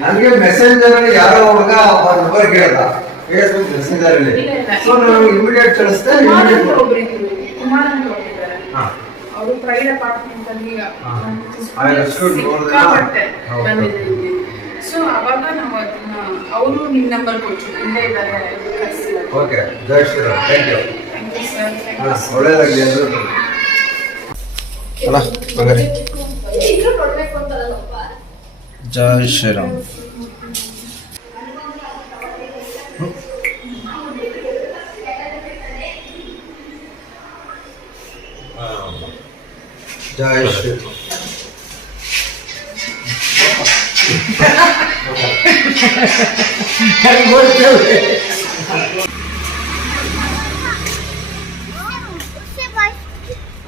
ನನಗೆ ಮೆಸೇಂಜರ್ ಅಲ್ಲಿ ಯಾರೋ ಹುಡುಗ ನಂಬರ್ ಕೇಳ್ದ. ಫೇಸ್ಬುಕ್ ಮೆಸೇಂಜರ್ ಅಲ್ಲಿ. ಸೊ ನಾನು ಇಮಿಡಿಯೇಟ್ ಕಳಿಸ್ದೆ ಇಮಿಡಿಯೇಟ್. ಅವರು ಪ್ರೈಡ್ ಅಪಾರ್ಟ್ಮೆಂಟ್ ಅಲ್ಲಿ. ಸೊ ಅವಾಗ ನಾವು ಅದನ್ನ ಅವರು ನಿಮ್ ನಂಬರ್ ಕೊಟ್ಟರು ಇಲ್ಲೇ ಇದ್ದಾರೆ okay. Jai Shriram. Thank you ಒಳ್ಳೇದಾಗಲಿ ಎಲ್ಲರೂ. ಅಣ್ಣ জয় শ্রীরাম জয় শ্রীরাম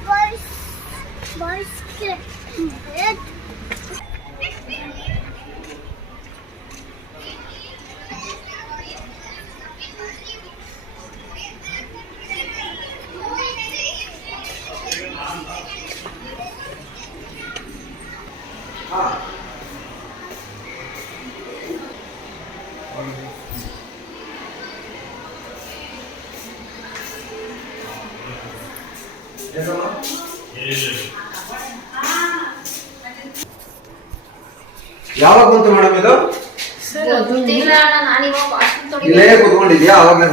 Boys, boys, boys, ಯಾವಾಗ ಬಂತು ಮೇಡಮ್ ಇದು? ಇಲ್ಲೇ. ಕುತ್ಕೊಂಡಿದ್ಯಾ? ಅವಾಗ ಹಂಗೆ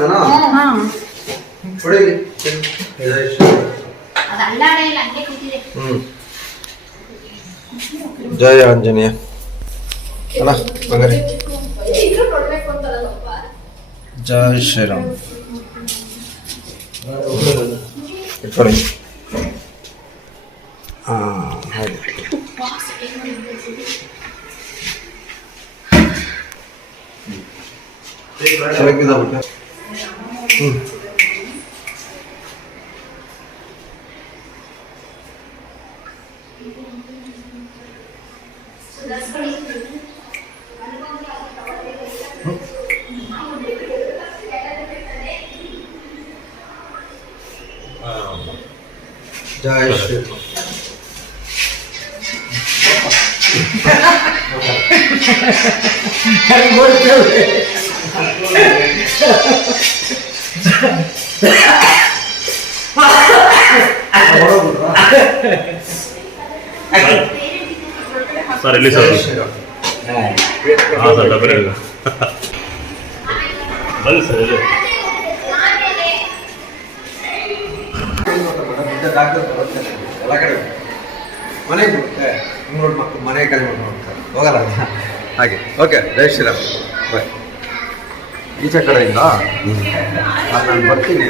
ಹ್ಮ್. ಜಯ ಆಂಜನೇಯ ಅಣ್ಣ ಬಂಗಾರಿ ಜೈ ಶ್ರೀರಾಮ್ ಇಟ್ಕೊಳ್ಳಿ ಹಾಂ ಹೌದು ಚೆನ್ನಾಗಿದ್ದಾವೆ Jai Shri. ಸರ್ ಎಲ್ಲಿ ಸರ್ ಹಾಂ ಸರ್ ಇಲ್ಲ ಬನ್ನಿ ಸರ್ ಎಲ್ಲಿ ಡಾಕ್ಟರ್ ಬರುತ್ತೆ ಎಲ್ಲ ಕಡೆ ಮನೆಗೆ ಬಿಡುತ್ತೆ ನೋಡ್ ಮಕ್ಕಳು ಮನೆ ಕಡೆ ಮಾಡಿ ನೋಡ್ತಾರೆ ಹೋಗಲ್ಲ ಹಾಗೆ. ಓಕೆ ಜಯ ಶ್ರೀರಾಮ್. ಬಾಯ್ ಈಚೆ ಕಡೆಯಿಂದ ನಾನು ಬರ್ತೀನಿ.